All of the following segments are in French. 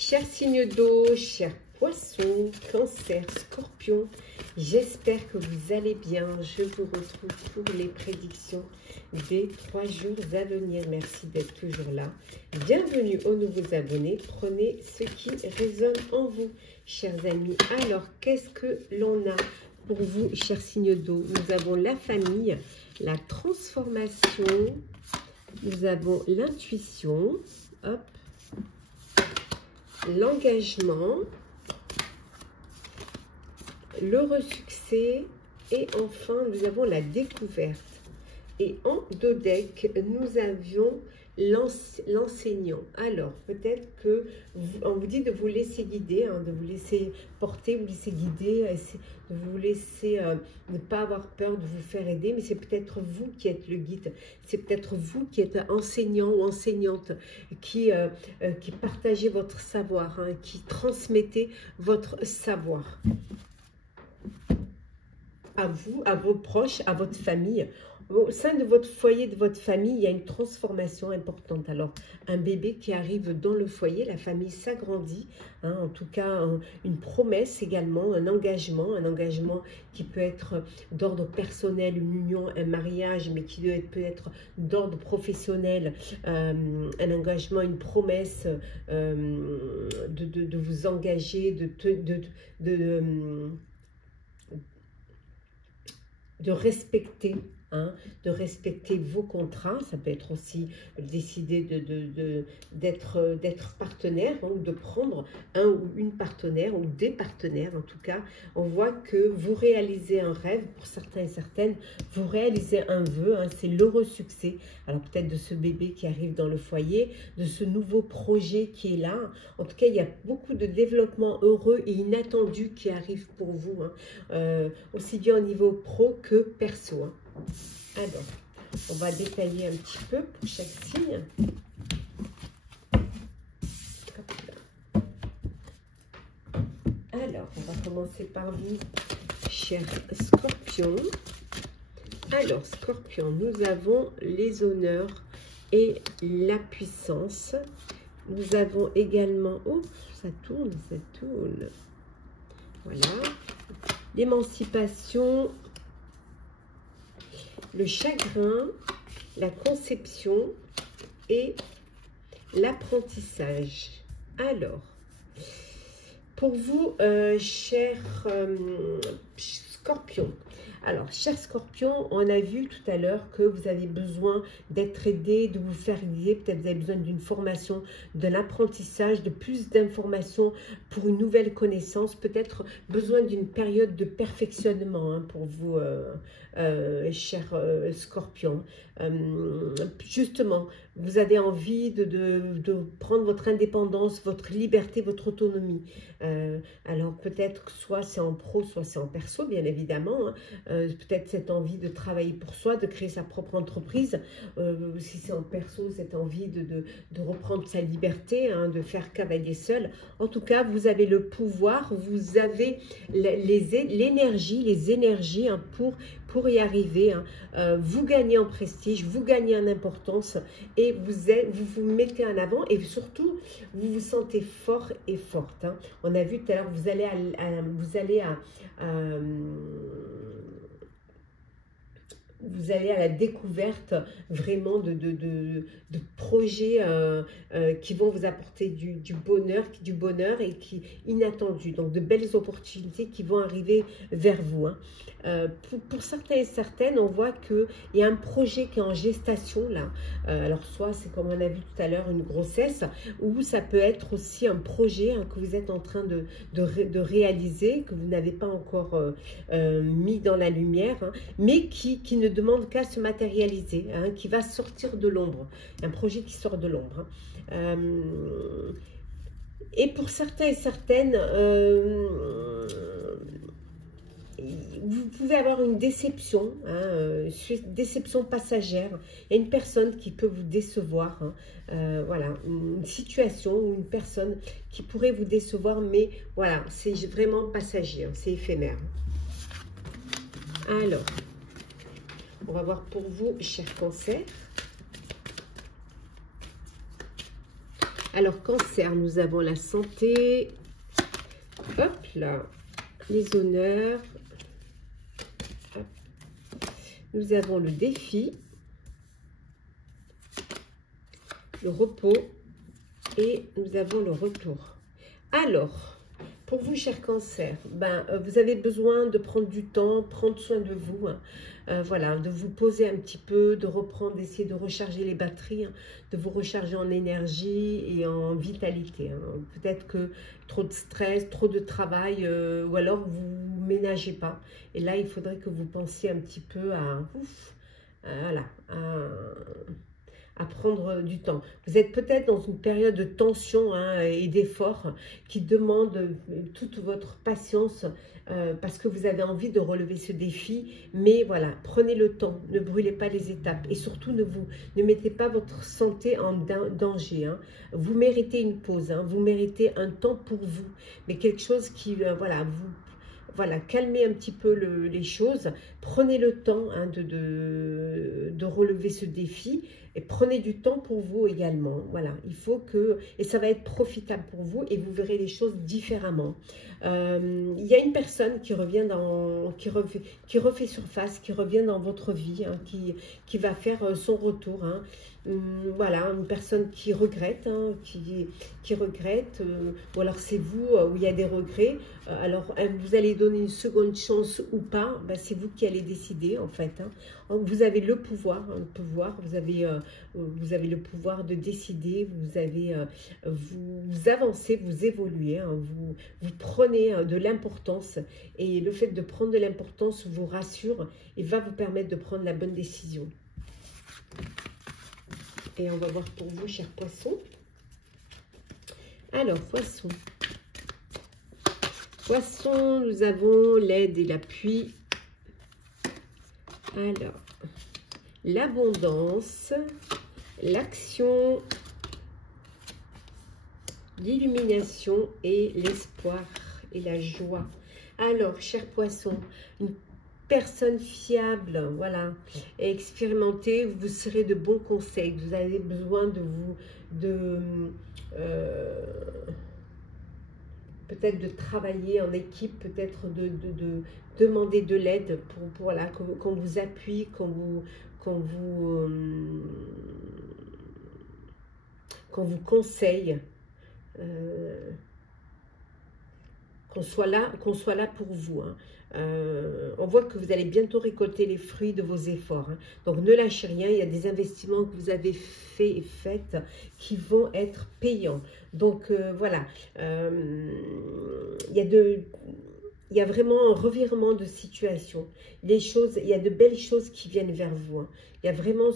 Chers signes d'eau, chers poissons, cancer, scorpion, j'espère que vous allez bien. Je vous retrouve pour les prédictions des 3 jours à venir. Merci d'être toujours là. Bienvenue aux nouveaux abonnés. Prenez ce qui résonne en vous, chers amis. Alors, qu'est-ce que l'on a pour vous, chers signes d'eau? Nous avons la famille, la transformation, nous avons l'intuition, hop, l'engagement, l'heureux succès et enfin nous avons la découverte. Et en dos deck, nous avions l'enseignant. Alors, peut-être que on vous dit de vous laisser guider, hein, de vous laisser porter, vous laisser guider, de vous laisser ne pas avoir peur de vous faire aider, mais c'est peut-être vous qui êtes le guide, c'est peut-être vous qui êtes enseignant ou enseignante, qui partagez votre savoir, hein, qui transmettez votre savoir à vous, à vos proches, à votre famille. Au sein de votre foyer, de votre famille, il y a une transformation importante. Alors, un bébé qui arrive dans le foyer, la famille s'agrandit, hein, en tout cas, une promesse également, un engagement qui peut être d'ordre personnel, une union, un mariage, mais qui peut être d'ordre professionnel, un engagement, une promesse de vous engager, de respecter, hein, de respecter vos contrats. Ça peut être aussi décider d'être partenaire, hein, ou de prendre un ou une partenaire ou des partenaires. En tout cas, on voit que vous réalisez un rêve, pour certains et certaines, vous réalisez un vœu, hein, c'est l'heureux succès. Alors peut-être de ce bébé qui arrive dans le foyer, de ce nouveau projet qui est là. En tout cas, il y a beaucoup de développement heureux et inattendu qui arrive pour vous, hein, aussi bien au niveau pro que perso, hein. Alors, on va détailler un petit peu pour chaque signe. Alors, on va commencer par vous, chers scorpions. Alors, scorpion, nous avons les honneurs et la puissance. Nous avons également... Oh, ça tourne, ça tourne. Voilà. L'émancipation, le chagrin, la conception et l'apprentissage. Alors, pour vous, chers scorpions, alors, chers scorpions, on a vu tout à l'heure que vous avez besoin d'être aidé, de vous faire guider. Peut-être vous avez besoin d'une formation, d'un apprentissage, de plus d'informations pour une nouvelle connaissance. Peut-être besoin d'une période de perfectionnement, hein, pour vous, chers scorpions. Justement, vous avez envie de prendre votre indépendance, votre liberté, votre autonomie. Alors, peut-être que soit c'est en pro, soit c'est en perso, bien évidemment, hein. Peut-être cette envie de travailler pour soi, de créer sa propre entreprise. Si c'est en perso, cette envie de reprendre sa liberté, hein, de faire cavalier seul. En tout cas, vous avez le pouvoir, vous avez l'énergie, les énergies, hein, pour y arriver, hein. Vous gagnez en prestige, vous gagnez en importance et vous vous mettez en avant et surtout, vous vous sentez fort et forte, hein. On a vu tout à l'heure, vous allez à la découverte vraiment de projets qui vont vous apporter du bonheur et qui inattendu. Donc de belles opportunités qui vont arriver vers vous, hein. Pour certains et certaines, on voit qu'il y a un projet qui est en gestation là. Alors soit c'est comme on a vu tout à l'heure une grossesse, ou ça peut être aussi un projet, hein, que vous êtes en train de réaliser, que vous n'avez pas encore mis dans la lumière, hein, mais qui ne demande qu'à se matérialiser, hein, qui va sortir de l'ombre. Un projet qui sort de l'ombre, hein. Et pour certains et certaines, vous pouvez avoir une déception, hein, déception passagère. Il y a une personne qui peut vous décevoir, hein, voilà, une situation ou une personne qui pourrait vous décevoir, mais voilà, c'est vraiment passager, hein, c'est éphémère. Alors, on va voir pour vous, cher cancer. Alors, cancer, nous avons la santé. Hop là. Les honneurs. Hop. Nous avons le défi. Le repos. Et nous avons le retour. Alors, pour vous, cher cancer, vous avez besoin de prendre du temps, prendre soin de vous. Voilà, de vous poser un petit peu, de reprendre, d'essayer de recharger les batteries, de vous recharger en énergie et en vitalité. Peut-être que trop de stress, trop de travail, ou alors vous ne ménagez pas. Et là, il faudrait que vous pensiez un petit peu voilà, à prendre du temps. Vous êtes peut-être dans une période de tension et d'effort qui demande toute votre patience parce que vous avez envie de relever ce défi. Mais voilà, prenez le temps, ne brûlez pas les étapes et surtout ne mettez pas votre santé en danger. Vous méritez une pause, vous méritez un temps pour vous, mais quelque chose qui, voilà, calmez un petit peu les choses, prenez le temps de relever ce défi et prenez du temps pour vous également. Voilà, il faut que, et ça va être profitable pour vous et vous verrez les choses différemment. Il y a une personne qui revient qui refait surface, qui revient dans votre vie, qui va faire son retour. Voilà, une personne qui regrette, qui regrette, ou alors c'est vous où il y a des regrets. Alors, vous allez donner une seconde chance ou pas, c'est vous qui allez décider en fait. Vous avez le pouvoir, vous avez le pouvoir de décider, vous avancez, vous évoluez, vous prenez de l'importance et le fait de prendre de l'importance vous rassure et va vous permettre de prendre la bonne décision. Et on va voir pour vous, chers poissons. Alors, poissons. Poissons, nous avons l'aide et l'appui. Alors, l'abondance, l'action, l'illumination et l'espoir et la joie. Alors, chers poissons, une personne fiable, voilà, et expérimentée, vous serez de bons conseils. Vous avez besoin peut-être de travailler en équipe, peut-être de demander de l'aide pour voilà, qu'on vous appuie, qu'on vous conseille, qu'on soit là pour vous. On voit que vous allez bientôt récolter les fruits de vos efforts. Donc ne lâchez rien, il y a des investissements que vous avez faits et faites qui vont être payants. Donc voilà, il y a vraiment un revirement de situation. Il y a de belles choses qui viennent vers vous. Il y a vraiment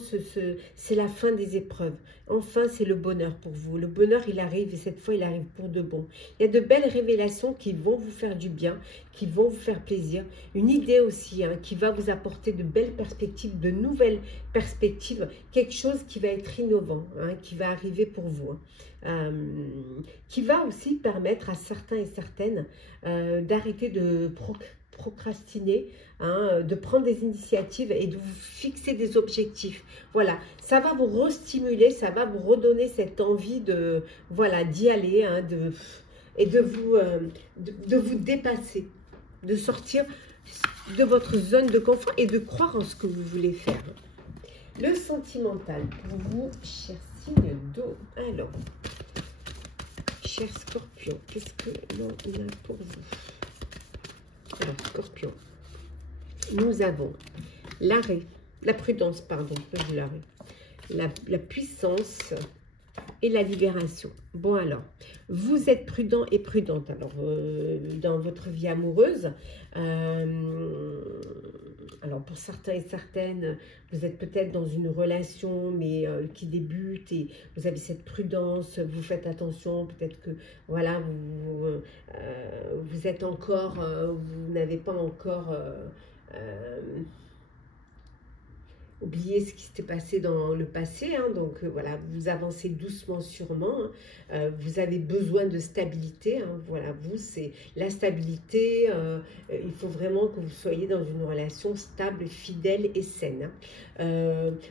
c'est la fin des épreuves. Enfin, c'est le bonheur pour vous. Le bonheur, il arrive et cette fois, il arrive pour de bon. Il y a de belles révélations qui vont vous faire du bien, qui vont vous faire plaisir. Une idée aussi qui va vous apporter de belles perspectives, de nouvelles perspectives. Quelque chose qui va être innovant, qui va arriver pour vous. Qui va aussi permettre à certains et certaines d'arrêter de procrastiner, de prendre des initiatives et de vous fixer des objectifs. Voilà, ça va vous restimuler, ça va vous redonner cette envie d'y aller, et de vous dépasser, de sortir de votre zone de confort et de croire en ce que vous voulez faire. Le sentimental pour vous, chers signes d'eau. Alors, cher Scorpion, qu'est-ce que l'on a pour vous? Alors, Scorpion, nous avons l'arrêt, la prudence, pardon, l'arrêt, la puissance et la libération. Bon alors, vous êtes prudent et prudente. Alors, dans votre vie amoureuse, alors pour certains et certaines, vous êtes peut-être dans une relation mais qui débute et vous avez cette prudence, vous faites attention, peut-être que voilà, vous êtes encore, vous n'avez pas encore oublié ce qui s'était passé dans le passé, donc voilà, vous avancez doucement sûrement, vous avez besoin de stabilité, voilà, vous c'est la stabilité, il faut vraiment que vous soyez dans une relation stable, fidèle et saine.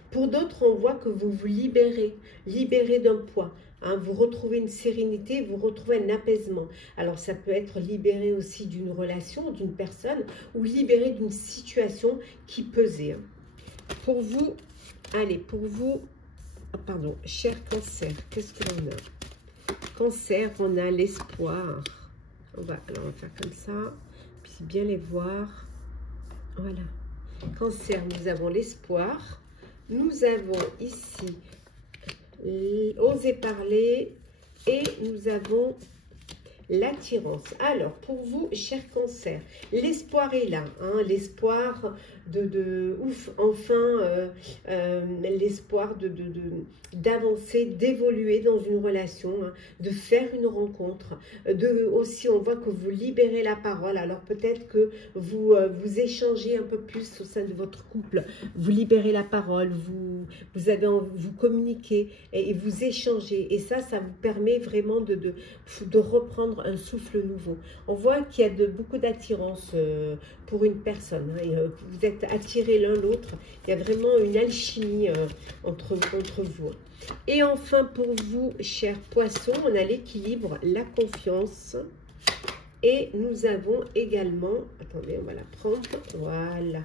Pour d'autres, on voit que vous vous libérez d'un poids. hein, vous retrouvez une sérénité, vous retrouvez un apaisement. Alors ça peut être libéré aussi d'une relation, d'une personne, ou libéré d'une situation qui pesait. Hein. Pour vous, allez, pour vous, pardon, cher Cancer, qu'est-ce que l'on a? Cancer, on a l'espoir. Alors on va faire comme ça, puis bien les voir. Voilà. Cancer, nous avons l'espoir. Nous avons ici oser parler et nous avons l'attirance. Alors, pour vous, cher Cancer, l'espoir est là. Hein, l'espoir ouf, enfin, l'espoir d'avancer, d'évoluer dans une relation, hein, de faire une rencontre. Aussi, on voit que vous libérez la parole. Alors, peut-être que vous échangez un peu plus au sein de votre couple. Vous libérez la parole, vous communiquez et vous échangez. Et ça vous permet vraiment de reprendre un souffle nouveau. On voit qu'il y a beaucoup d'attirance pour une personne. Hein, vous êtes attirés l'un l'autre. Il y a vraiment une alchimie entre vous. Et enfin, pour vous, chers poissons, on a l'équilibre, la confiance. Et nous avons également, attendez, on va la prendre, voilà.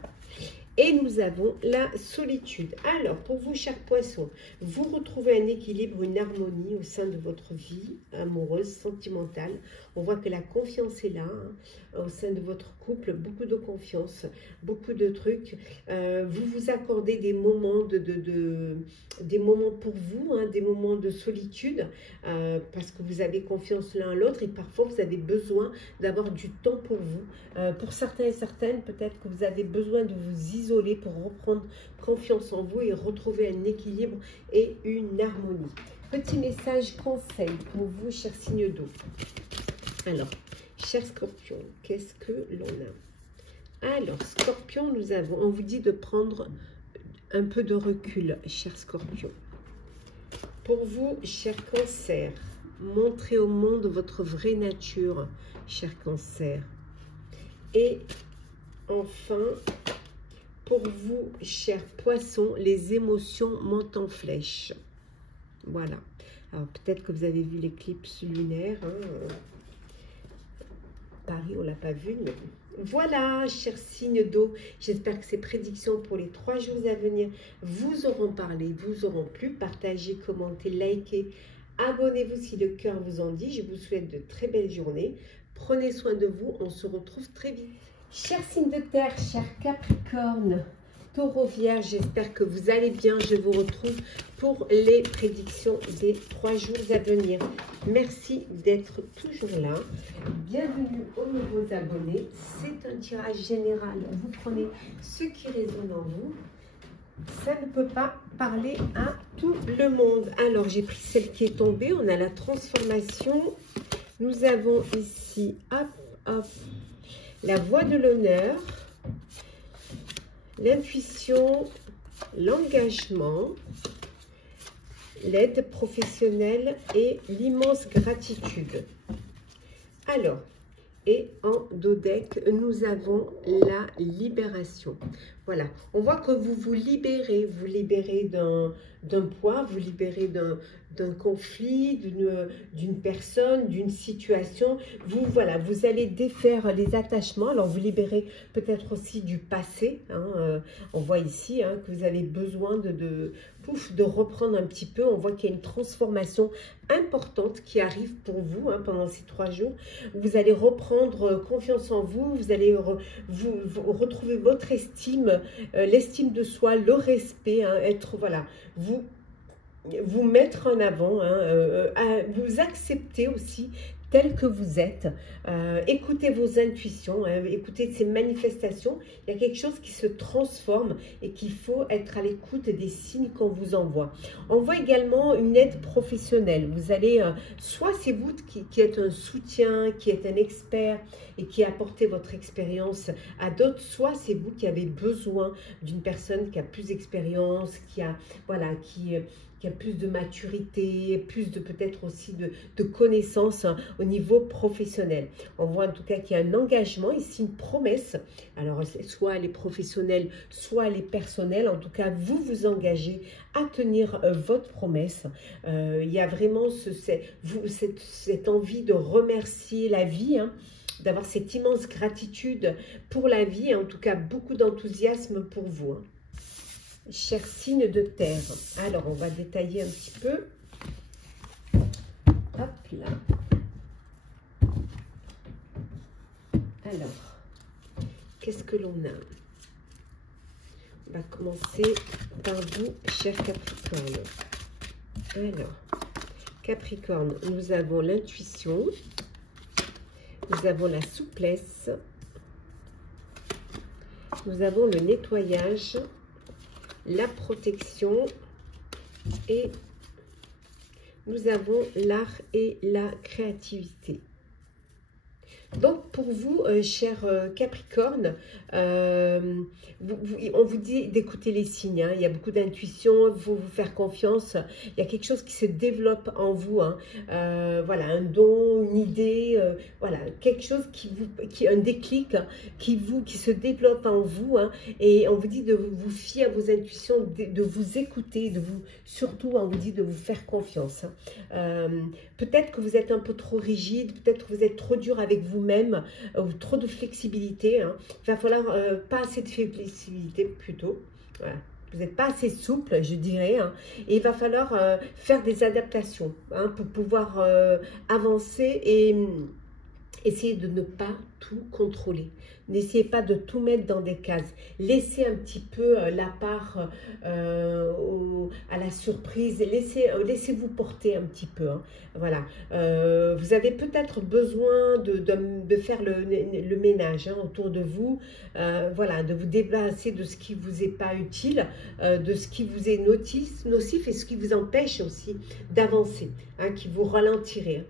Et nous avons la solitude. Alors, pour vous, chers poissons, vous retrouvez un équilibre, une harmonie au sein de votre vie amoureuse, sentimentale. On voit que la confiance est là, hein, au sein de votre couple, beaucoup de confiance, beaucoup de trucs. Vous vous accordez des moments, des moments pour vous, hein, des moments de solitude, parce que vous avez confiance l'un à l'autre et parfois vous avez besoin d'avoir du temps pour vous. Pour certains et certaines, peut-être que vous avez besoin de vous isoler pour reprendre confiance en vous et retrouver un équilibre et une harmonie. Petit message conseil pour vous, chers signes d'eau. Alors, chers scorpions, qu'est-ce que l'on a? Alors, scorpion, on vous dit de prendre un peu de recul, chers scorpions. Pour vous, chers cancer, montrez au monde votre vraie nature, chers cancer. Et enfin, pour vous, chers poissons, les émotions montent en flèche. Voilà. Alors, peut-être que vous avez vu l'éclipse lunaire. Hein. Paris, on ne l'a pas vu, mais voilà, chers signes d'eau. J'espère que ces prédictions pour les 3 jours à venir vous auront parlé, vous auront plu. Partagez, commentez, likez, abonnez-vous si le cœur vous en dit. Je vous souhaite de très belles journées. Prenez soin de vous. On se retrouve très vite. Chers signes de terre, chers Capricorne, Taureau, Vierge, j'espère que vous allez bien. Je vous retrouve pour les prédictions des 3 jours à venir. Merci d'être toujours là. Bienvenue aux nouveaux abonnés. C'est un tirage général. Vous prenez ce qui résonne en vous. Ça ne peut pas parler à tout le monde. Alors, j'ai pris celle qui est tombée. On a la transformation. Nous avons ici, hop, hop, la voix de l'honneur, l'intuition, l'engagement, l'aide professionnelle et l'immense gratitude. Alors, et en dos deck, nous avons la libération. Voilà, on voit que vous vous libérez d'un poids, vous libérez d'un conflit, d'une personne, d'une situation. Voilà, vous allez défaire les attachements. Alors, vous libérez peut-être aussi du passé. Hein, on voit ici hein, que vous avez besoin de reprendre un petit peu. On voit qu'il y a une transformation importante qui arrive pour vous hein, pendant ces 3 jours. Vous allez reprendre confiance en vous. Vous allez vous retrouver votre estime, l'estime de soi, le respect, hein, voilà, vous mettre en avant, hein, vous accepter aussi tel que vous êtes, écoutez vos intuitions, hein, écoutez ces manifestations. Il y a quelque chose qui se transforme et qu'il faut être à l'écoute des signes qu'on vous envoie. On voit également une aide professionnelle. Vous allez, soit c'est vous qui êtes un soutien, qui êtes un expert et qui apportez votre expérience à d'autres, soit c'est vous qui avez besoin d'une personne qui a plus d'expérience, qui qu'il y a plus de maturité, plus de peut-être aussi de connaissances hein, au niveau professionnel. On voit en tout cas qu'il y a un engagement ici, une promesse. Alors, soit les professionnels, soit les personnels. En tout cas, vous vous engagez à tenir votre promesse. Il y a vraiment cette envie de remercier la vie, hein, d'avoir cette immense gratitude pour la vie, et en tout cas beaucoup d'enthousiasme pour vous. Hein. Chers signes de terre. Alors, on va détailler un petit peu. Hop là. Alors, qu'est-ce que l'on a? On va commencer par vous, chers Capricorne. Alors, Capricorne, nous avons l'intuition, nous avons la souplesse, nous avons le nettoyage, la protection et nous avons l'art et la créativité. Donc, pour vous, chers Capricorne, on vous dit d'écouter les signes. Hein. Il y a beaucoup d'intuition, il faut vous faire confiance. Il y a quelque chose qui se développe en vous. Hein. Voilà, un don, une idée, voilà, quelque chose un déclic qui se développe en vous. Hein. Et on vous dit de vous fier à vos intuitions, de vous écouter, surtout, on vous dit de vous faire confiance. Hein. Peut-être que vous êtes un peu trop rigide, peut-être que vous êtes trop dur avec vous-même, ou trop de flexibilité. Hein. Il va falloir pas assez de flexibilité plutôt. Voilà. Vous n'êtes pas assez souple, je dirais. Hein. Et il va falloir faire des adaptations hein, pour pouvoir avancer et essayer de ne pas tout contrôler. N'essayez pas de tout mettre dans des cases. Laissez un petit peu la part à la surprise. Laissez-vous porter un petit peu. Hein. Voilà. Vous avez peut-être besoin de faire le ménage hein, autour de vous. Voilà, de vous débarrasser de ce qui ne vous est pas utile, de ce qui vous est nocif et ce qui vous empêche aussi d'avancer, hein, qui vous ralentirait.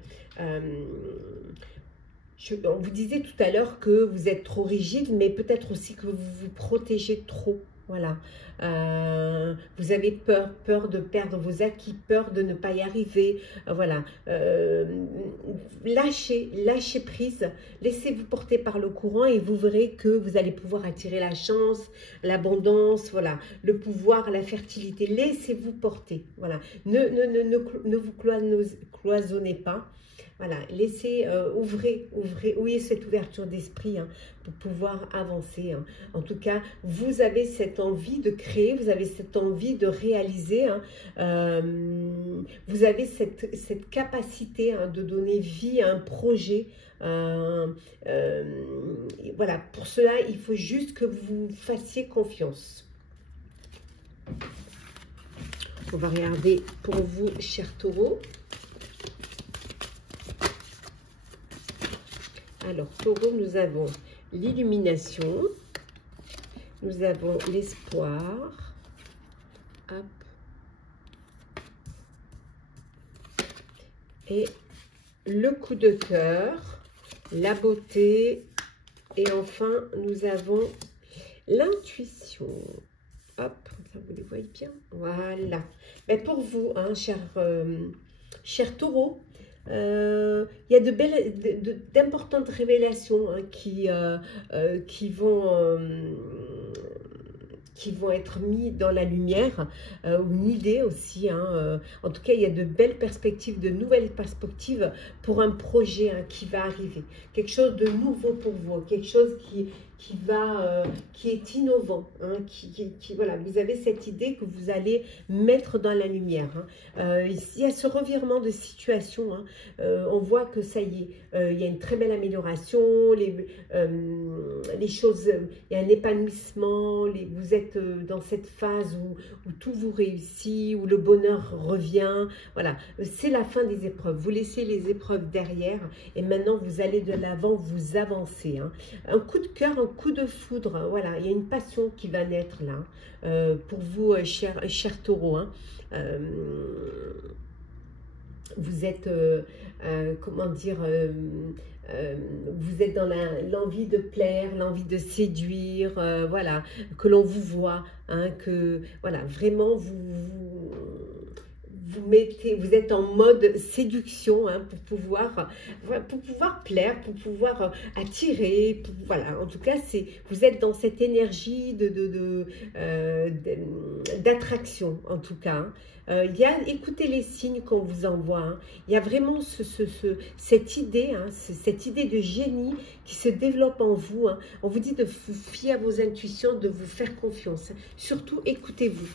On vous disait tout à l'heure que vous êtes trop rigide, mais peut-être aussi que vous vous protégez trop. Voilà. Vous avez peur de perdre vos acquis, peur de ne pas y arriver. Voilà. Lâchez prise. Laissez-vous porter par le courant et vous verrez que vous allez pouvoir attirer la chance, l'abondance, voilà, le pouvoir, la fertilité. Laissez-vous porter. Voilà. Ne vous cloisonnez pas. Voilà, laissez, ouvrez cette ouverture d'esprit hein, pour pouvoir avancer. Hein. En tout cas, vous avez cette envie de créer, vous avez cette envie de réaliser. Hein, vous avez cette capacité hein, de donner vie à un projet. Voilà, pour cela, il faut juste que vous fassiez confiance. On va regarder pour vous, chers taureaux. Alors, taureau, nous avons l'illumination, nous avons l'espoir, hop, et le coup de cœur, la beauté, et enfin, nous avons l'intuition. Hop, ça vous les voyez bien. Voilà. Mais pour vous, hein, chers taureaux, il y a d'importantes révélations hein, qui vont être mis dans la lumière, ou une idée aussi. Hein, en tout cas, il y a de belles perspectives, de nouvelles perspectives pour un projet hein, qui va arriver. Quelque chose de nouveau pour vous, quelque chose qui est innovant. Hein, voilà, vous avez cette idée que vous allez mettre dans la lumière. Hein. Il y a ce revirement de situation. Hein, on voit que ça y est, il y a une très belle amélioration. Les choses, il y a un épanouissement. Vous êtes dans cette phase où tout vous réussit, où le bonheur revient. Voilà, c'est la fin des épreuves. Vous laissez les épreuves derrière et maintenant vous allez de l'avant, vous avancez. Hein. Un coup de cœur, un coup de foudre. Hein. Voilà, il y a une passion qui va naître là pour vous, chers taureaux. Hein. Vous êtes, comment dire, vous êtes dans l'envie de plaire, l'envie de séduire, voilà, que l'on vous voit, hein, que, voilà, vraiment, vous êtes en mode séduction hein, pour pouvoir plaire, pour pouvoir attirer, voilà. En tout cas, vous êtes dans cette énergie d'attraction, en tout cas. Hein. Écoutez les signes qu'on vous envoie. Hein. Il y a vraiment cette idée, hein, cette idée de génie qui se développe en vous. Hein. On vous dit de vous fier à vos intuitions, de vous faire confiance. Surtout, écoutez-vous.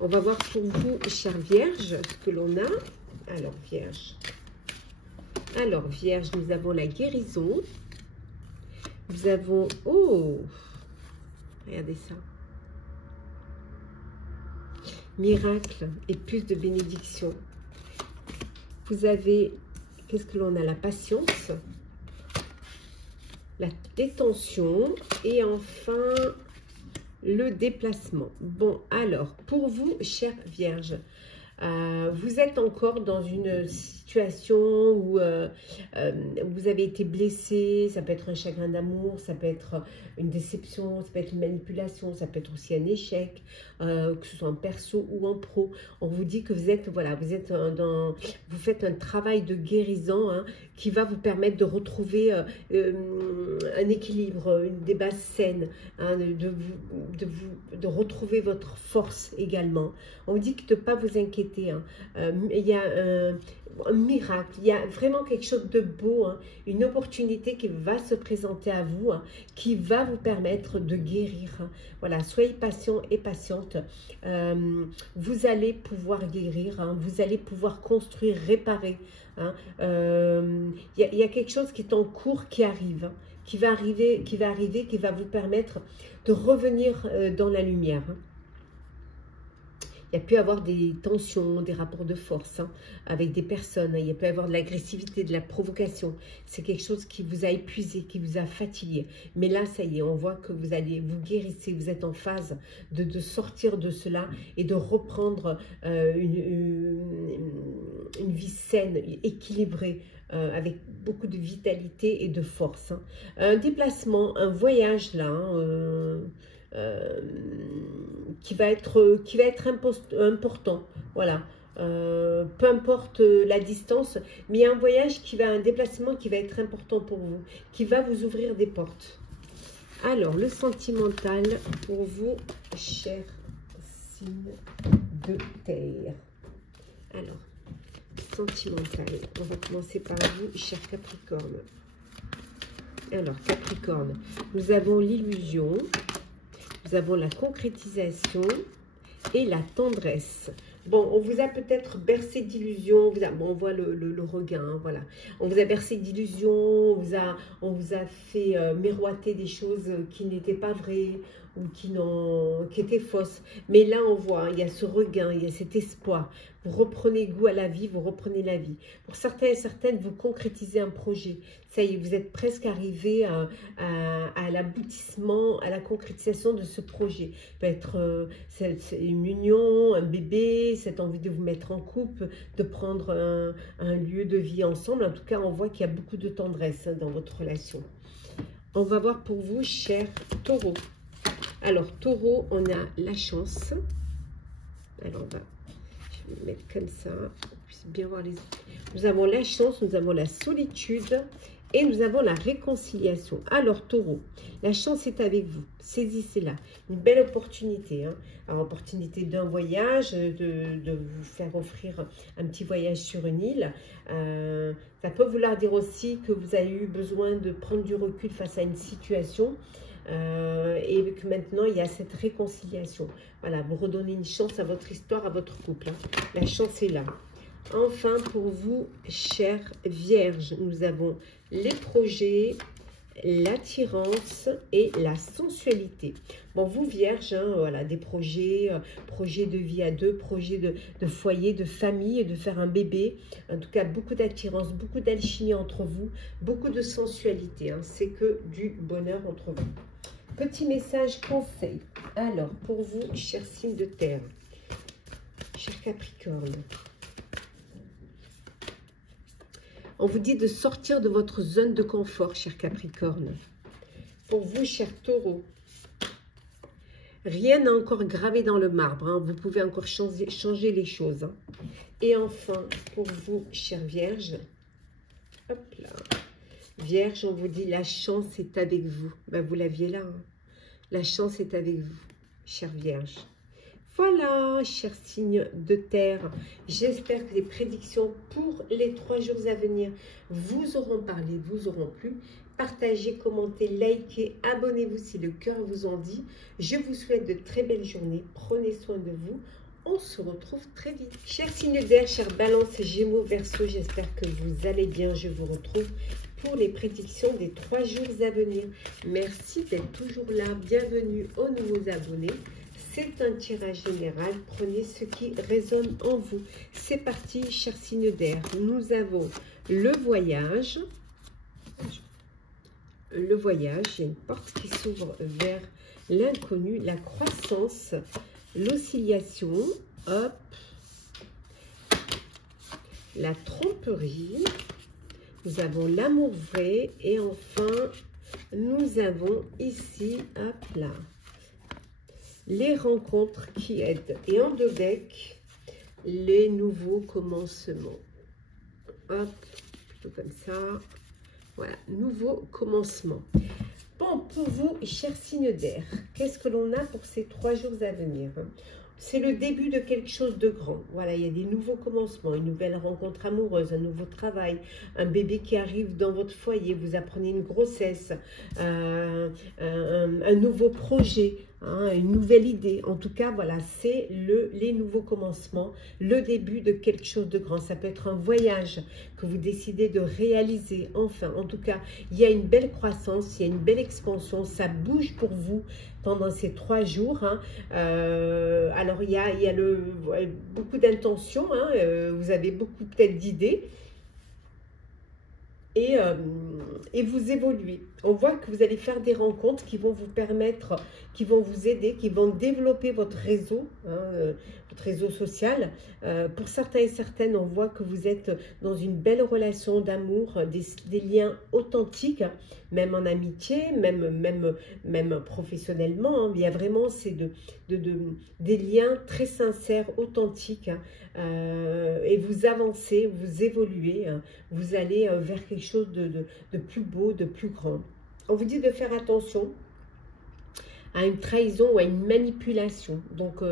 On va voir pour vous, chère Vierge, ce que l'on a. Alors, Vierge. Alors, Vierge, nous avons la guérison. Nous avons... Oh! Regardez ça. Miracle et plus de bénédiction. Vous avez, qu'est-ce que l'on a? La patience, la détention et enfin le déplacement. Bon, alors, pour vous, chère Vierge, vous êtes encore dans une situation où vous avez été blessé, ça peut être un chagrin d'amour, ça peut être une déception, ça peut être une manipulation, ça peut être aussi un échec, que ce soit en perso ou en pro. On vous dit que vous êtes, voilà, vous faites un travail de guérison hein, qui va vous permettre de retrouver un équilibre, des bases saines, hein, de retrouver votre force également. On vous dit de ne pas vous inquiéter. Hein. Il y a un miracle, il y a vraiment quelque chose de beau, hein, une opportunité qui va se présenter à vous, hein, qui va vous permettre de guérir. Hein. Voilà, soyez patient et patiente. Vous allez pouvoir guérir, hein, vous allez pouvoir construire, réparer. Hein. Il y a quelque chose qui est en cours qui arrive, hein, qui va arriver, qui va vous permettre de revenir dans la lumière. Hein. Il y a pu avoir des tensions, des rapports de force hein, avec des personnes. Il y a pu avoir de l'agressivité, de la provocation. C'est quelque chose qui vous a épuisé, qui vous a fatigué. Mais là, ça y est, on voit que vous vous guérissez, vous êtes en phase de sortir de cela et de reprendre une vie saine, équilibrée, avec beaucoup de vitalité et de force. Hein. Un déplacement, un voyage là, hein, qui va être important, voilà, peu importe la distance, mais il y a un voyage un déplacement qui va être important pour vous, qui va vous ouvrir des portes. Alors, le sentimental pour vous, chers signes de terre. Alors, sentimental, on va commencer par vous, chers Capricorne. Alors, Capricorne, nous avons l'illusion, nous avons la concrétisation et la tendresse. Bon, on vous a peut-être bercé d'illusions. On voit le regain, hein, voilà. On vous a bercé d'illusions, on vous a fait miroiter des choses qui n'étaient pas vraies ou qui étaient fausses. Mais là, on voit, hein, il y a ce regain, il y a cet espoir. Vous reprenez goût à la vie, vous reprenez la vie. Pour certains et certaines, vous concrétisez un projet. Ça y est, vous êtes presque arrivé à l'aboutissement, à la concrétisation de ce projet. Ça peut être une union, un bébé, cette envie de vous mettre en couple, de prendre un lieu de vie ensemble. En tout cas, on voit qu'il y a beaucoup de tendresse hein, dans votre relation. On va voir pour vous, cher Taureau. Alors, Taureau, on a la chance. Alors, je vais me mettre comme ça, pour qu'on puisse bien voir les autres. Nous avons la chance, nous avons la solitude et nous avons la réconciliation. Alors, Taureau, la chance est avec vous. Saisissez-la. Une belle opportunité. Hein. Alors, opportunité d'un voyage, de vous faire offrir un petit voyage sur une île. Ça peut vouloir dire aussi que vous avez eu besoin de prendre du recul face à une situation. Et que maintenant il y a cette réconciliation. Voilà, vous redonnez une chance à votre histoire, à votre couple. Hein. La chance est là. Enfin, pour vous, chère Vierge, nous avons les projets, l'attirance et la sensualité. Bon, vous, Vierge, hein, voilà, des projets, projets de vie à deux, projets de foyer, de famille, de faire un bébé. En tout cas, beaucoup d'attirance, beaucoup d'alchimie entre vous, beaucoup de sensualité. Hein. C'est que du bonheur entre vous. Petit message conseil. Alors, pour vous, chers signes de terre, chers Capricorne, on vous dit de sortir de votre zone de confort, chers Capricorne. Pour vous, chers Taureaux, Rien n'a encore gravé dans le marbre. Hein. Vous pouvez encore changer les choses. Hein. Et enfin, pour vous, chère Vierge, hop là. Vierge, on vous dit, la chance est avec vous. Ben, vous l'aviez là. Hein. La chance est avec vous, chère Vierge. Voilà, chers signes de terre, j'espère que les prédictions pour les 3 jours à venir vous auront parlé, vous auront plu. Partagez, commentez, likez, abonnez-vous si le cœur vous en dit. Je vous souhaite de très belles journées, prenez soin de vous. On se retrouve très vite. Chers signes d'air, chers balances, gémeaux, verseaux, j'espère que vous allez bien. Je vous retrouve pour les prédictions des 3 jours à venir. Merci d'être toujours là. Bienvenue aux nouveaux abonnés. C'est un tirage général. Prenez ce qui résonne en vous. C'est parti, chers signes d'air. Nous avons le voyage. Le voyage, il y a une porte qui s'ouvre vers l'inconnu, la croissance, l'oscillation, hop, la tromperie, nous avons l'amour vrai et enfin, nous avons ici, hop là, les rencontres qui aident et en deux becs, les nouveaux commencements. Hop, plutôt comme ça. Voilà, nouveau commencement. Bon, pour vous, chers signes d'air, qu'est-ce que l'on a pour ces 3 jours à venir? C'est le début de quelque chose de grand. Voilà, il y a des nouveaux commencements, une nouvelle rencontre amoureuse, un nouveau travail, un bébé qui arrive dans votre foyer, vous apprenez une grossesse, un nouveau projet, hein, une nouvelle idée. En tout cas, voilà, c'est les nouveaux commencements, le début de quelque chose de grand. Ça peut être un voyage que vous décidez de réaliser. Enfin, en tout cas, il y a une belle croissance, il y a une belle expansion, ça bouge pour vous pendant ces 3 jours. Hein. Alors, il y a beaucoup d'intentions, hein, vous avez beaucoup peut-être d'idées. Et vous évoluez. On voit que vous allez faire des rencontres qui vont vous permettre, qui vont vous aider, qui vont développer votre réseau, hein, votre réseau social. Pour certains et certaines, on voit que vous êtes dans une belle relation d'amour, des liens authentiques, même en amitié, même professionnellement. Hein. Il y a vraiment des liens très sincères, authentiques. Hein. Et vous avancez, vous évoluez, hein. Vous allez vers quelque chose de plus beau, de plus grand. On vous dit de faire attention à une trahison ou à une manipulation. Donc,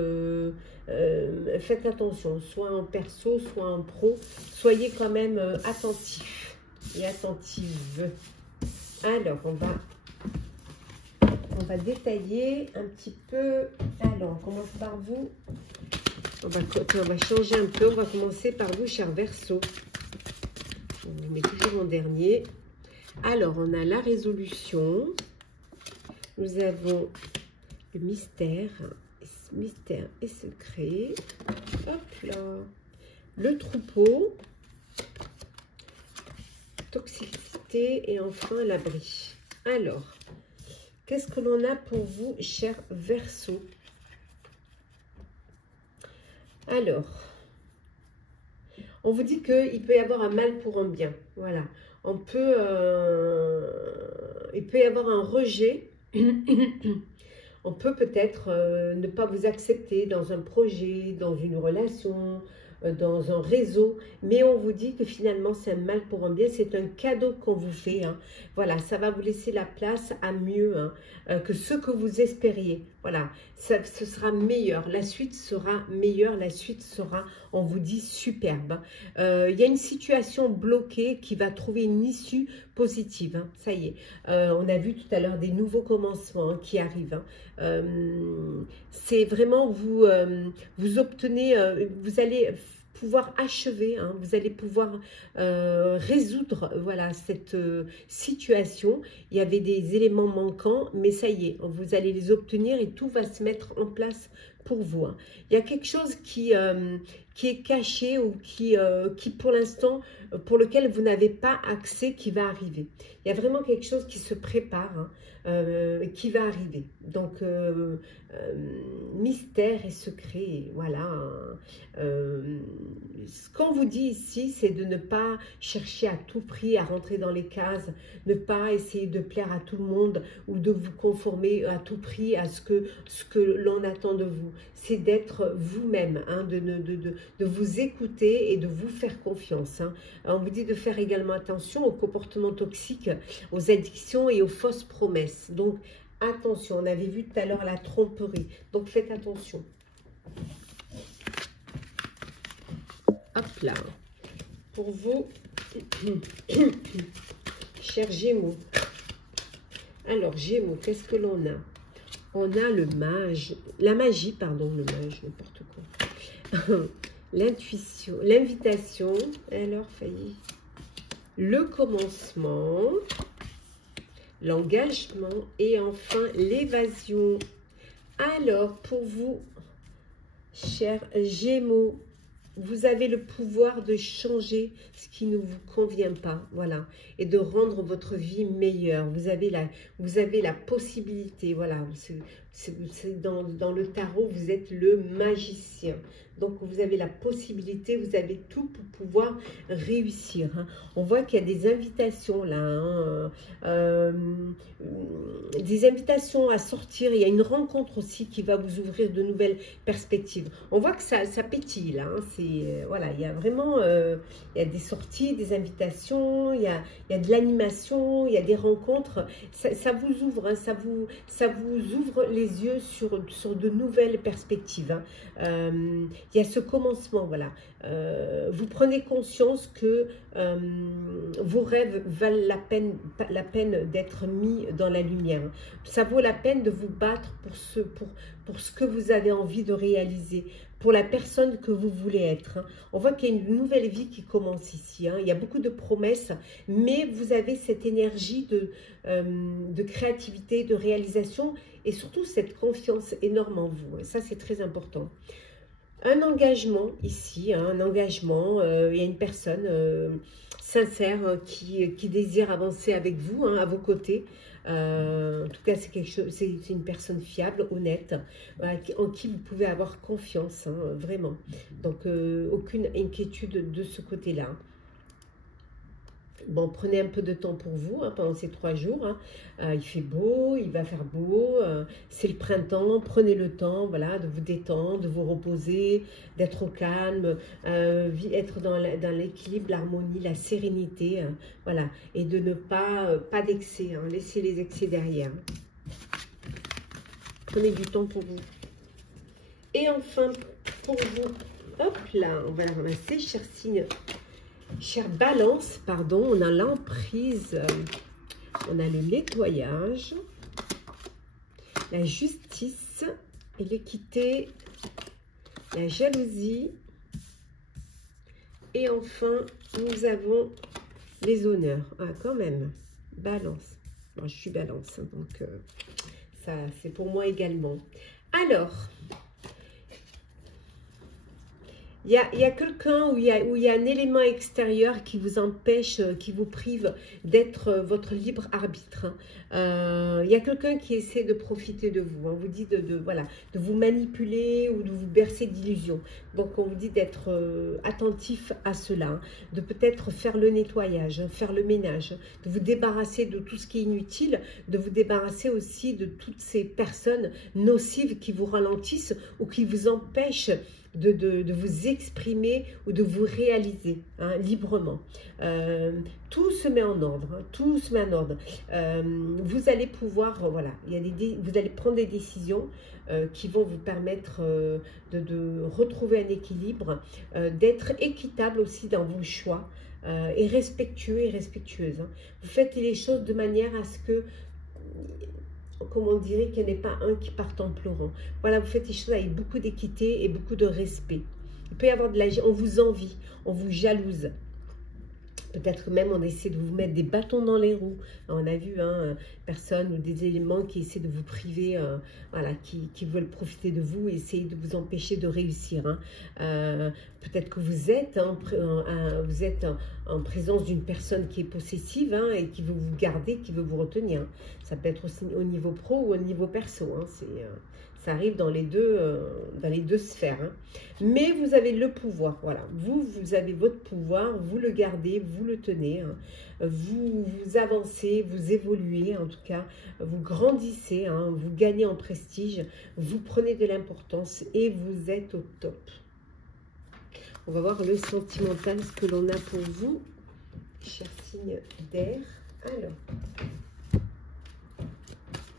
faites attention, soit en perso, soit en pro. Soyez quand même attentifs et attentives. Alors, on va détailler un petit peu. Alors, on commence par vous. On va changer un peu. On va commencer par vous, cher Verseau. On vous met toujours en dernier. Alors, on a la résolution. Nous avons le mystère et secret. Hop là. Le troupeau. Toxicité et enfin l'abri. Alors, qu'est-ce que l'on a pour vous, cher Verseau? Alors, on vous dit qu'il peut y avoir un mal pour un bien. Voilà. Il peut y avoir un rejet. On peut peut-être ne pas vous accepter dans un projet, dans une relation, dans un réseau, mais on vous dit que finalement c'est un mal pour un bien, c'est un cadeau qu'on vous fait. Hein. Voilà, ça va vous laisser la place à mieux, hein, que ce que vous espériez. Voilà, ce sera meilleur, la suite sera meilleure, la suite sera, on vous dit, superbe. Il y a une situation bloquée qui va trouver une issue positive. Hein. Ça y est, on a vu tout à l'heure des nouveaux commencements, hein, qui arrivent. Hein. C'est vraiment, vous obtenez, vous allez pouvoir achever, hein, vous allez pouvoir résoudre, voilà, cette situation. Il y avait des éléments manquants, mais ça y est, vous allez les obtenir et tout va se mettre en place pour vous. Hein. Il y a quelque chose qui est caché ou qui pour l'instant, pour lequel vous n'avez pas accès, qui va arriver. Il y a vraiment quelque chose qui se prépare, hein, qui va arriver. Donc, mystère et secret, voilà. Ce qu'on vous dit ici, c'est de ne pas chercher à tout prix à rentrer dans les cases, ne pas essayer de plaire à tout le monde ou de vous conformer à tout prix à ce que l'on attend de vous. C'est d'être vous-même, hein, de vous écouter et de vous faire confiance. Hein. On vous dit de faire également attention aux comportements toxiques, aux addictions et aux fausses promesses. Donc, attention, on avait vu tout à l'heure la tromperie. Donc, faites attention. Hop là. Pour vous, chers Gémeaux. Alors, Gémeaux, qu'est-ce que l'on a? On a le mage, la magie, pardon, le mage, n'importe quoi. L'intuition, l'invitation, alors, failli. Le commencement, l'engagement et enfin l'évasion. Alors, pour vous, chers Gémeaux, vous avez le pouvoir de changer ce qui ne vous convient pas, voilà, et de rendre votre vie meilleure. Vous avez la possibilité, voilà, dans le tarot, vous êtes le magicien. Donc, vous avez la possibilité, vous avez tout pour pouvoir réussir. Hein. On voit qu'il y a des invitations là, hein, des invitations à sortir. Il y a une rencontre aussi qui va vous ouvrir de nouvelles perspectives. On voit que ça pétille là. Hein. Voilà, il y a vraiment il y a des sorties, des invitations, il y a de l'animation, il y a des rencontres. Ça vous ouvre, hein, ça vous ouvre les yeux sur de nouvelles perspectives. Hein. Il y a ce commencement, voilà. Vous prenez conscience que vos rêves valent la peine d'être mis dans la lumière. Ça vaut la peine de vous battre pour ce que vous avez envie de réaliser, pour la personne que vous voulez être. Hein. On voit qu'il y a une nouvelle vie qui commence ici. Hein. Il y a beaucoup de promesses, mais vous avez cette énergie de créativité, de réalisation et surtout cette confiance énorme en vous. Et ça, c'est très important. Un engagement ici, hein, un engagement, il y a une personne sincère qui désire avancer avec vous, hein, à vos côtés. En tout cas, c'est quelque chose, c'est une personne fiable, honnête, en qui vous pouvez avoir confiance, hein, vraiment. Donc, aucune inquiétude de ce côté-là. Bon, prenez un peu de temps pour vous hein, pendant ces 3 jours. Hein. Il fait beau, il va faire beau, c'est le printemps. Prenez le temps voilà, de vous détendre, de vous reposer, d'être au calme, être dans l'équilibre, l'harmonie, la sérénité. Hein, voilà, et de ne pas d'excès, hein, laissez les excès derrière. Prenez du temps pour vous. Et enfin, pour vous, hop là, on va la ramasser, chers signes. Chère Balance, pardon, on a l'emprise, on a le nettoyage, la justice et l'équité, la jalousie et enfin nous avons les honneurs. Ah quand même, Balance. Moi, je suis Balance, hein, donc ça c'est pour moi également. Alors, il y a quelqu'un où il y a un élément extérieur qui vous empêche, qui vous prive d'être votre libre arbitre. Il y a quelqu'un qui essaie de profiter de vous. On vous dit voilà, de vous manipuler ou de vous bercer d'illusions. Donc, on vous dit d'être attentif à cela, hein, de peut-être faire le nettoyage, hein, faire le ménage, de vous débarrasser de tout ce qui est inutile, de vous débarrasser aussi de toutes ces personnes nocives qui vous ralentissent ou qui vous empêchent de vous exprimer ou de vous réaliser hein, librement. Tout se met en ordre, hein, tout se met en ordre. Vous allez pouvoir, voilà, vous allez prendre des décisions qui vont vous permettre de retrouver un équilibre, d'être équitable aussi dans vos choix et respectueux et respectueuse. Hein. Vous faites les choses de manière à ce que comme on dirait qu'il n'y en ait pas un qui parte en pleurant. Voilà, vous faites les choses avec beaucoup d'équité et beaucoup de respect. Il peut y avoir on vous envie, on vous jalouse. Peut-être même on essaie de vous mettre des bâtons dans les roues. On a vu personnes ou des éléments qui essaient de vous priver, voilà, qui veulent profiter de vous, essayer de vous empêcher de réussir. Peut-être que vous êtes, en présence d'une personne qui est possessive et qui veut vous garder, qui veut vous retenir. Ça peut être aussi au niveau pro ou au niveau perso. Ça arrive dans les deux sphères. Mais vous avez le pouvoir. Voilà. Vous avez votre pouvoir, vous le gardez, vous le tenez. Vous avancez, vous évoluez, en tout cas, vous grandissez, vous gagnez en prestige, vous prenez de l'importance et vous êtes au top. On va voir le sentimental, ce que l'on a pour vous, chers signes d'air. Alors,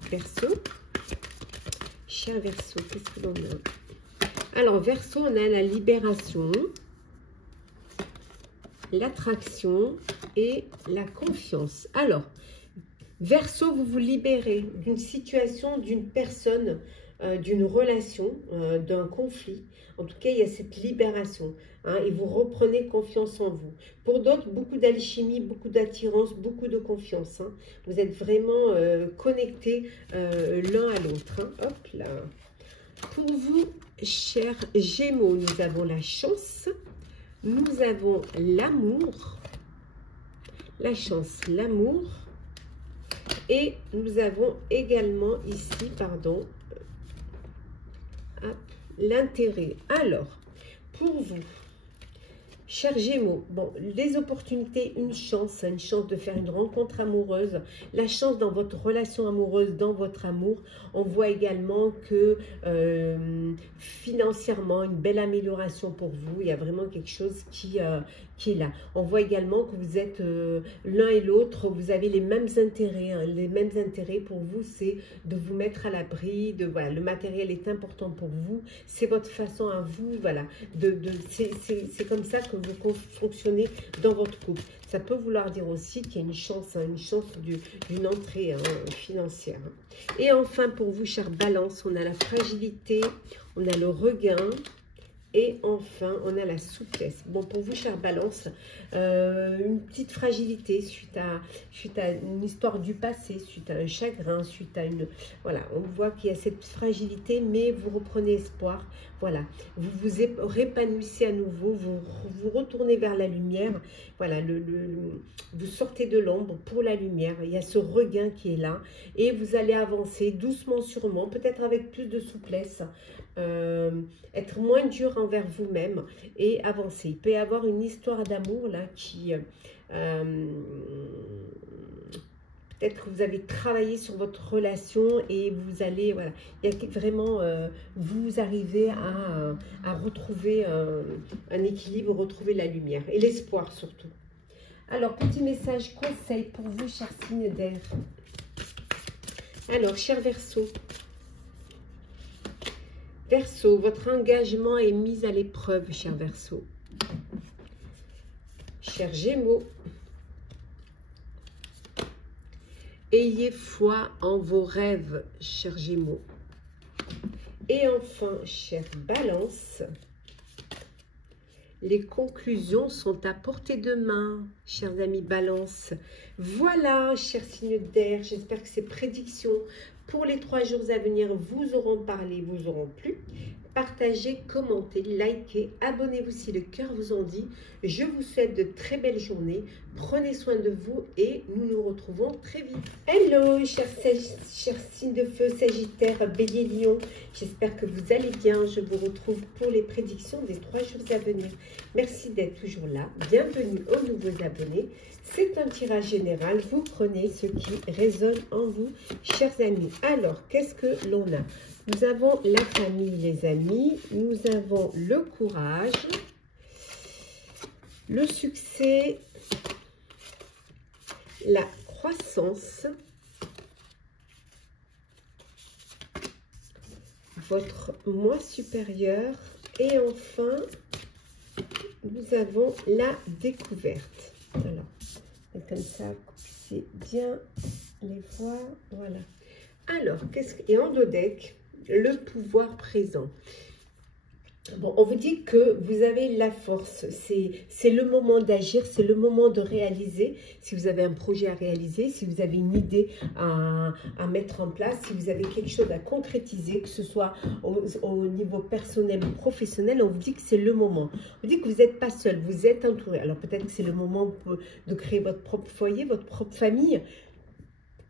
Verseau. Cher Verseau, qu'est-ce que l'on a? Alors, Verseau, on a la libération, l'attraction et la confiance. Alors, Verseau, vous vous libérez d'une situation, d'une personne, d'une relation, d'un conflit. En tout cas, il y a cette libération et vous reprenez confiance en vous. Pour d'autres, beaucoup d'alchimie, beaucoup d'attirance, beaucoup de confiance. Vous êtes vraiment connectés l'un à l'autre. Hop là. Pour vous, chers Gémeaux, nous avons la chance, nous avons l'amour, la chance, l'amour, et nous avons également ici, pardon, l'intérêt. Alors, pour vous, chers Gémeaux, bon, les opportunités, une chance de faire une rencontre amoureuse, la chance dans votre relation amoureuse, dans votre amour. On voit également que financièrement, une belle amélioration pour vous. Il y a vraiment quelque chose qui est là. On voit également que vous êtes l'un et l'autre, vous avez les mêmes intérêts. Les mêmes intérêts pour vous, c'est de vous mettre à l'abri, voilà, le matériel est important pour vous, c'est votre façon à vous, voilà, c'est comme ça que vous fonctionnez dans votre couple. Ça peut vouloir dire aussi qu'il y a une chance d'une entrée financière. Et enfin, pour vous, chère Balance, on a la fragilité, on a le regain. Et enfin, on a la souplesse. Bon, pour vous, chère Balance, une petite fragilité suite à une histoire du passé, suite à un chagrin, suite à une... Voilà, on voit qu'il y a cette fragilité, mais vous reprenez espoir. Voilà, vous vous répanouissez à nouveau, vous retournez vers la lumière. Voilà, vous sortez de l'ombre pour la lumière. Il y a ce regain qui est là. Et vous allez avancer doucement, sûrement, peut-être avec plus de souplesse. Être moins dur envers vous-même et avancer. Il peut y avoir une histoire d'amour là qui peut-être que vous avez travaillé sur votre relation et vous allez, voilà, il y a vraiment, vous arrivez à retrouver un équilibre, retrouver la lumière et l'espoir surtout. Alors, petit message conseil pour vous, chers signes d'air. Alors, cher Verseau. Verseau, votre engagement est mis à l'épreuve, cher Verseau. Cher Gémeaux, ayez foi en vos rêves, cher Gémeaux. Et enfin, cher Balance, les conclusions sont à portée de main, chers amis Balance. Voilà, chers signes d'air, j'espère que ces prédictions pour les 3 jours à venir vous auront parlé, vous auront plu. Partagez, commentez, likez, abonnez-vous si le cœur vous en dit. Je vous souhaite de très belles journées. Prenez soin de vous et nous nous retrouvons très vite. Hello, chers signes de feu, Sagittaire, Bélier, Lion. J'espère que vous allez bien. Je vous retrouve pour les prédictions des 3 jours à venir. Merci d'être toujours là. Bienvenue aux nouveaux abonnés. C'est un tirage général. Vous prenez ce qui résonne en vous, chers amis. Alors, qu'est-ce que l'on a? Nous avons la famille, les amis. Nous avons le courage, le succès, la croissance, votre moi supérieur et enfin, nous avons la découverte. Alors, comme ça, vous puissiez bien les voir. Voilà. Alors, qu'est-ce que... Et en dos deck, le pouvoir présent. Bon, on vous dit que vous avez la force, c'est le moment d'agir, c'est le moment de réaliser, si vous avez un projet à réaliser, si vous avez une idée à mettre en place, si vous avez quelque chose à concrétiser, que ce soit au niveau personnel ou professionnel, on vous dit que c'est le moment. On vous dit que vous n'êtes pas seul, vous êtes entouré. Alors peut-être que c'est le moment de créer votre propre foyer, votre propre famille.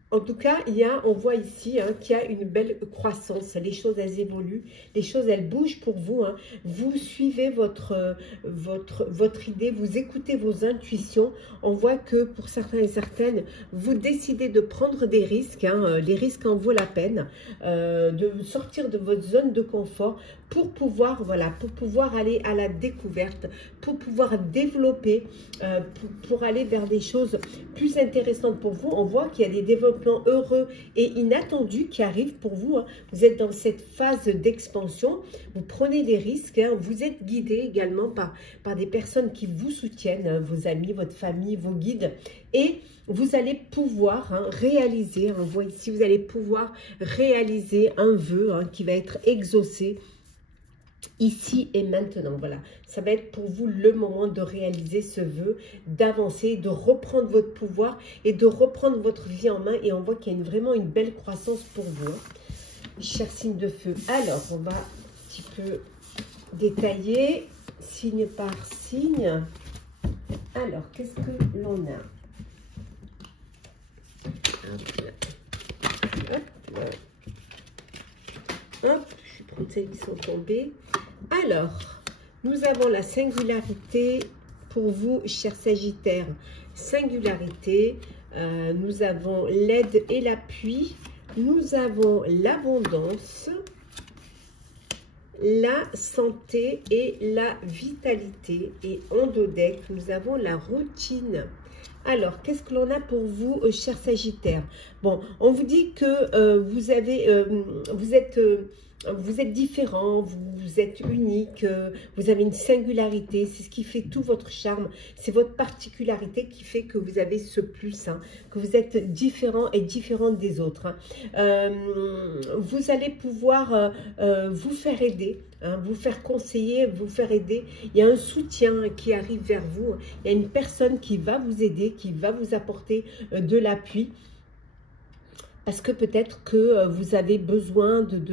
En tout cas, on voit ici qu'il y a une belle croissance. Les choses, elles évoluent. Les choses, elles bougent pour vous. Vous suivez votre idée, vous écoutez vos intuitions. On voit que pour certains et certaines, vous décidez de prendre des risques. Les risques en vaut la peine. De sortir de votre zone de confort pour pouvoir, voilà, pour pouvoir aller à la découverte, pour pouvoir développer, pour aller vers des choses plus intéressantes pour vous. On voit qu'il y a des développements heureux et inattendus qui arrivent pour vous. Vous êtes dans cette phase d'expansion, vous prenez des risques, vous êtes guidé également par des personnes qui vous soutiennent, vos amis, votre famille, vos guides, et vous allez pouvoir réaliser, on voit ici, vous allez pouvoir réaliser un vœu qui va être exaucé ici et maintenant. Voilà, ça va être pour vous le moment de réaliser ce vœu, d'avancer, de reprendre votre pouvoir et de reprendre votre vie en main. Et on voit qu'il y a vraiment une belle croissance pour vous, chers signes de feu. Alors, on va un petit peu détailler signe par signe. Alors, qu'est-ce que l'on a? Hop, hop, je vais prendre celles qui sont tombées. Alors, nous avons la singularité pour vous, chers Sagittaires. Singularité, nous avons l'aide et l'appui, nous avons l'abondance, la santé et la vitalité. Et en dos deck, nous avons la routine. Alors, qu'est-ce que l'on a pour vous, chers Sagittaires? Bon, on vous dit que vous êtes différent, vous êtes unique, vous avez une singularité, c'est ce qui fait tout votre charme, c'est votre particularité qui fait que vous avez ce plus, que vous êtes différent et différente des autres. Vous allez pouvoir vous faire aider, vous faire conseiller, vous faire aider. Il y a un soutien qui arrive vers vous, il y a une personne qui va vous aider, qui va vous apporter de l'appui. Parce que peut-être que vous avez besoin de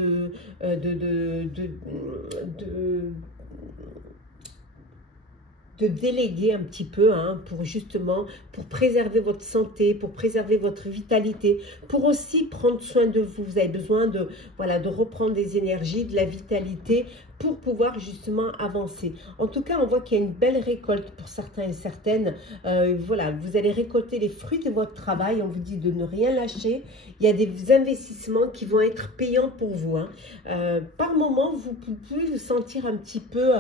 déléguer un petit peu pour justement, pour préserver votre santé, pour préserver votre vitalité, pour aussi prendre soin de vous. Vous avez besoin de, voilà, de reprendre des énergies, de la vitalité pour pouvoir justement avancer. En tout cas, on voit qu'il y a une belle récolte pour certains et certaines. Voilà, vous allez récolter les fruits de votre travail. On vous dit de ne rien lâcher. Il y a des investissements qui vont être payants pour vous. Par moment, vous pouvez vous sentir un petit peu...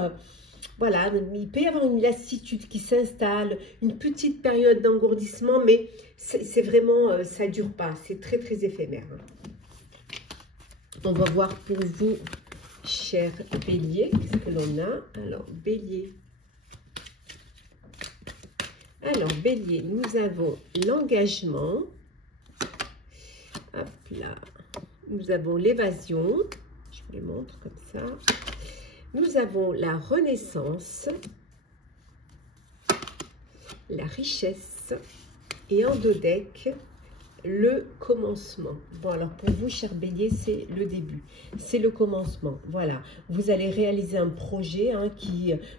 voilà, il peut y avoir une lassitude qui s'installe, une petite période d'engourdissement, mais c'est vraiment, ça ne dure pas, c'est très très éphémère. On va voir pour vous, cher Bélier, qu'est-ce que l'on a? Alors, Bélier. Alors, Bélier, nous avons l'engagement. Hop là. Nous avons l'évasion. Je vous les montre comme ça. Nous avons la renaissance, la richesse et en dos deck, le commencement. Bon, alors pour vous, cher Bélier, c'est le début, c'est le commencement. Voilà, vous allez réaliser un projet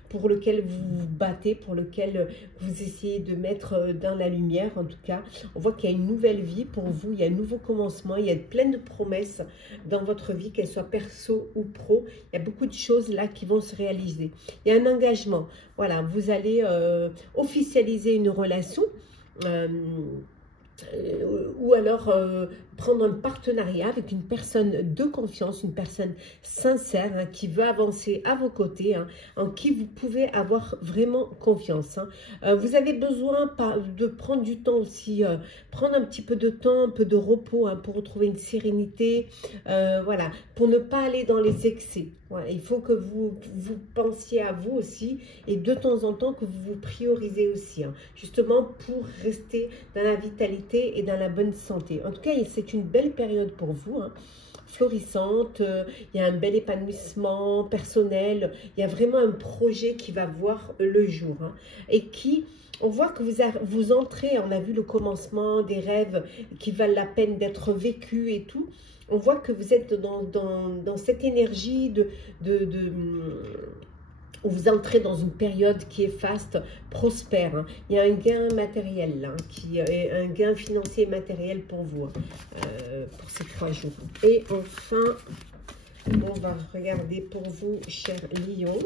pour lequel vous vous battez, pour lequel vous essayez de mettre dans la lumière. En tout cas, on voit qu'il y a une nouvelle vie pour vous, il y a un nouveau commencement, il y a plein de promesses dans votre vie, qu'elles soient perso ou pro. Il y a beaucoup de choses là qui vont se réaliser. Il y a un engagement. Voilà, vous allez officialiser une relation. Ou alors prendre un partenariat avec une personne de confiance, une personne sincère qui veut avancer à vos côtés, en qui vous pouvez avoir vraiment confiance. Vous avez besoin de prendre du temps aussi, prendre un petit peu de temps, un peu de repos pour retrouver une sérénité, voilà, pour ne pas aller dans les excès. Voilà, il faut que vous pensiez à vous aussi et de temps en temps que vous vous priorisez aussi, justement pour rester dans la vitalité et dans la bonne santé. En tout cas, c'est une belle période pour vous. florissante, il y a un bel épanouissement personnel, il y a vraiment un projet qui va voir le jour, hein, et qui, on voit que vous entrez, on a vu le commencement des rêves qui valent la peine d'être vécus et tout. On voit que vous êtes dans cette énergie où vous entrez dans une période qui est faste, prospère, hein. Il y a un gain matériel là, qui est un gain financier et matériel pour vous, pour ces 3 jours. Et enfin, on va regarder pour vous, cher Lion.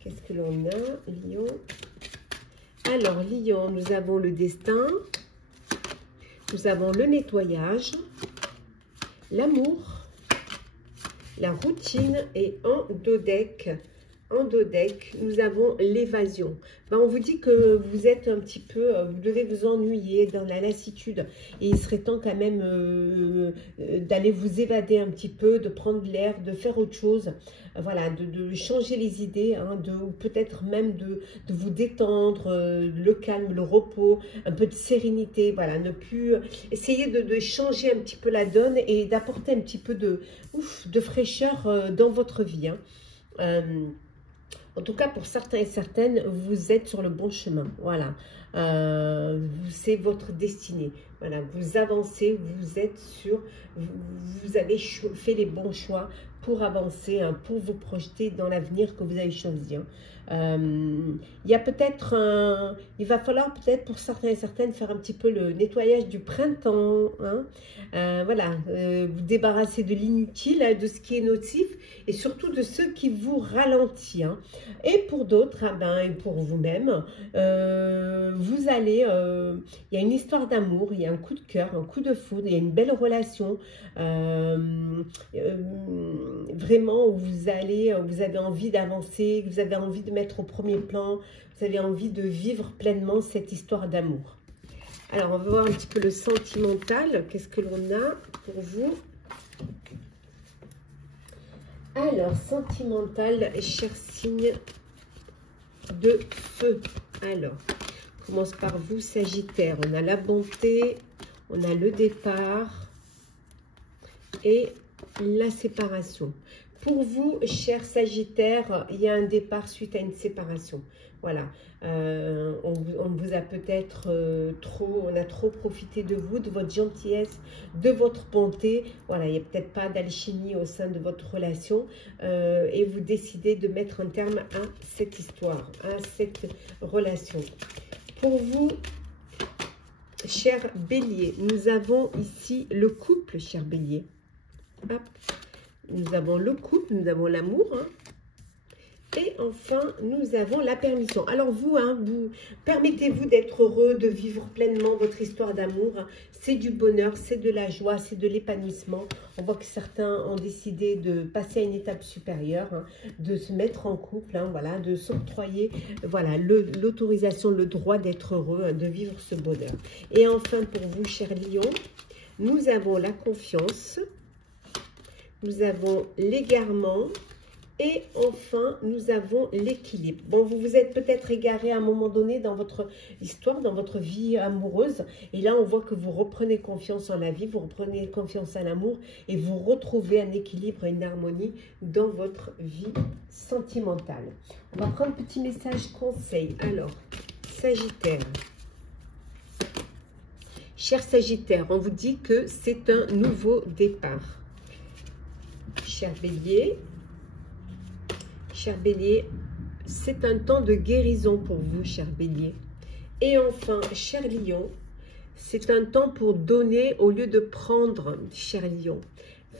Qu'est-ce que l'on a, Lion? Alors, Lion, nous avons le destin, nous avons le nettoyage, l'amour, la routine et en dos deck, nous avons l'évasion. Ben, on vous dit que vous êtes un petit peu, vous devez vous ennuyer dans la lassitude. Et il serait temps quand même d'aller vous évader un petit peu, de prendre l'air, de faire autre chose. Voilà, de changer les idées, hein, ou peut-être même de vous détendre, le calme, le repos, un peu de sérénité. Voilà, ne plus essayer de changer un petit peu la donne et d'apporter un petit peu de fraîcheur dans votre vie, hein. En tout cas, pour certains et certaines, vous êtes sur le bon chemin. Voilà. C'est votre destinée. Voilà. Vous avancez, vous êtes sur... Vous avez fait les bons choix pour avancer, hein, pour vous projeter dans l'avenir que vous avez choisi, hein. Il y a peut-être il va falloir peut-être pour certains et certaines faire un petit peu le nettoyage du printemps, hein. Voilà, vous débarrasser de l'inutile, hein, de ce qui est nocif et surtout de ce qui vous ralentit, hein. Et pour d'autres, et pour vous-même, vous allez, il y a une histoire d'amour, il y a un coup de cœur, un coup de foudre, il y a une belle relation, vraiment où vous avez envie d'avancer, vous avez envie de mettre au premier plan, vous avez envie de vivre pleinement cette histoire d'amour. Alors, on va voir un petit peu le sentimental. Qu'est-ce que l'on a pour vous? Alors, sentimental, cher signe de feu. Alors, on commence par vous, Sagittaire. On a la bonté, on a le départ et la séparation. Pour vous, cher Sagittaire, il y a un départ suite à une séparation. Voilà, on vous a peut-être on a trop profité de vous, de votre gentillesse, de votre bonté. Voilà, il n'y a peut-être pas d'alchimie au sein de votre relation et vous décidez de mettre un terme à cette histoire, à cette relation. Pour vous, cher Bélier, nous avons ici le couple, cher Bélier. Hop. Nous avons le couple, nous avons l'amour, hein. Et enfin, nous avons la permission. Alors vous, vous permettez-vous d'être heureux, de vivre pleinement votre histoire d'amour. C'est du bonheur, c'est de la joie, c'est de l'épanouissement. On voit que certains ont décidé de passer à une étape supérieure, hein, de se mettre en couple, hein, voilà, de s'octroyer voilà, l'autorisation, le droit d'être heureux, hein, de vivre ce bonheur. Et enfin, pour vous, cher Lion, nous avons la confiance, nous avons l'égarement. Et enfin, nous avons l'équilibre. Bon, vous vous êtes peut-être égaré à un moment donné dans votre histoire, dans votre vie amoureuse. Et là, on voit que vous reprenez confiance en la vie, vous reprenez confiance en l'amour et vous retrouvez un équilibre et une harmonie dans votre vie sentimentale. On va prendre un petit message conseil. Alors, Sagittaire. Cher Sagittaire, on vous dit que c'est un nouveau départ. Cher Bélier. Cher Bélier, c'est un temps de guérison pour vous, cher Bélier. Et enfin, cher Lion, c'est un temps pour donner au lieu de prendre, cher Lion.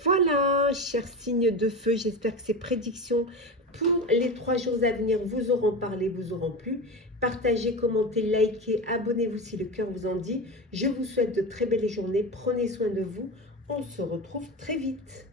Voilà, cher signe de feu, j'espère que ces prédictions pour les 3 jours à venir vous auront parlé, vous auront plu. Partagez, commentez, likez, abonnez-vous si le cœur vous en dit. Je vous souhaite de très belles journées, prenez soin de vous. On se retrouve très vite.